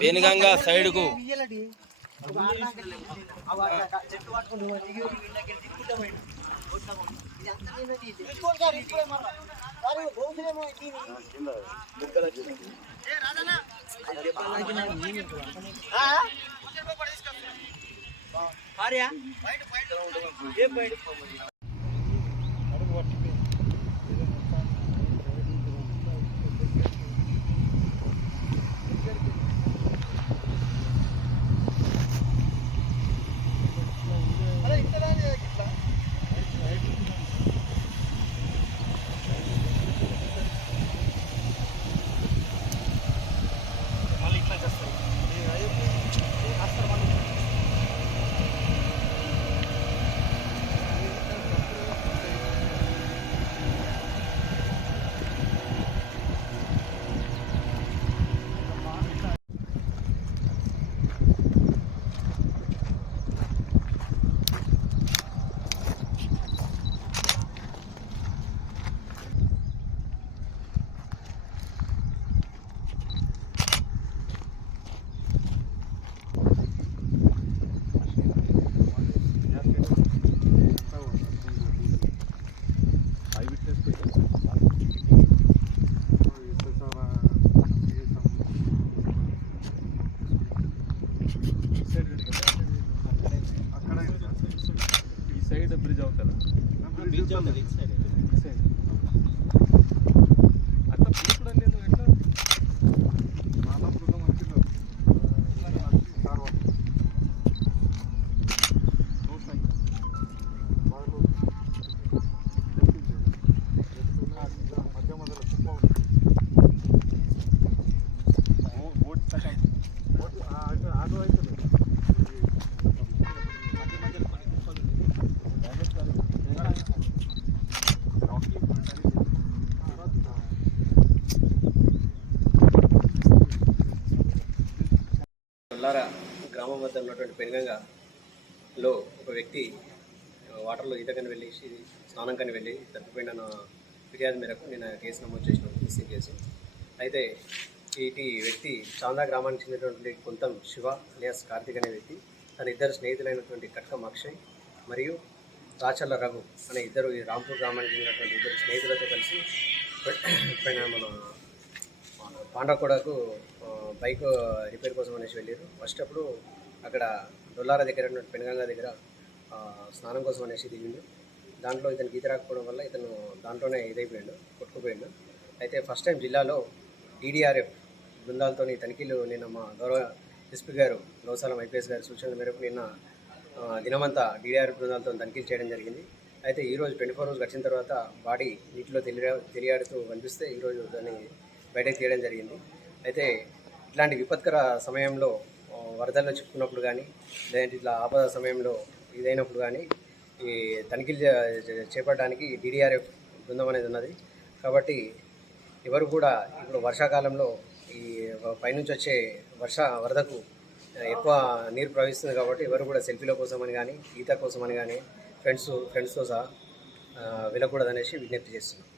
Penganga సైడ్కు side bridge అవుతుందా? Bridge అవుతుంది ఇటు సైడ్ అట్లా బ్రిడ్జ్ కూడా లేదు. ఎట్లా కొల్లార గ్రామం వద్ద ఉన్నటువంటి పెనుగంగలో ఒక వ్యక్తి వాటర్లో ఈతకని వెళ్ళి స్నానం కని వెళ్ళి తప్పిపోయిన ఫిర్యాదు మేరకు నేను కేసు నమోదు చేసిన మిస్సింగ్ కేసు. అయితే ఈ వ్యక్తి చాందా గ్రామానికి చెందినటువంటి కొంతం శివ అలియాస్ కార్తిక్ అనే వ్యక్తి తన ఇద్దరు స్నేహితులైనటువంటి కట్కం అక్షయ్ మరియు రాచల్ల రఘు అనే ఇద్దరు ఈ రాంపూర్ గ్రామానికి చెందినటువంటి ఇద్దరు స్నేహితులతో కలిసి మన పాండవకోడకు బైక్ రిపేర్ కోసం అనేసి వెళ్ళారు. ఫస్ట్ అప్పుడు అక్కడ డొల్లార దగ్గర ఉన్న పెనుగంగ దగ్గర స్నానం కోసం అనేసి దిగిండు. దాంట్లో ఇతనికి ఈత రాకపోవడం వల్ల ఇతను దాంట్లోనే ఇదైపోయాడు, కొట్టుకుపోయాడు. అయితే ఫస్ట్ టైం జిల్లాలో DDRF బృందాలతో తనిఖీలు నిన్న మా గౌరవ ఎస్పీ గారు గౌసాలం IPS గారి సూచనల మేరకు నిన్న దినమంతా DDRF బృందాలతో తనిఖీలు చేయడం జరిగింది. అయితే ఈరోజు 24 రోజులు గడిచిన తర్వాత బాడీ నీటిలో తెలియాడుతూ కనిపిస్తే ఈరోజు దాన్ని బయటకు తీయడం జరిగింది. అయితే ఇట్లాంటి విపత్కర సమయంలో వరదల్లో చిక్కుకున్నప్పుడు కానీ లేదంటే ఇట్లా ఆపద సమయంలో ఇదైనప్పుడు కానీ ఈ తనిఖీలు చేపట్టడానికి DDRF బృందం అనేది ఉన్నది. కాబట్టి ఎవరు కూడా ఇప్పుడు వర్షాకాలంలో ఈ పైనుంచి వచ్చే వరదకు ఎక్కువ నీరు ప్రవహిస్తుంది కాబట్టి ఎవరు కూడా సెల్ఫీల కోసమని కానీ ఈత కోసమని కానీ ఫ్రెండ్స్తో సహా వెళ్ళకూడదనేసి విజ్ఞప్తి చేస్తున్నాం.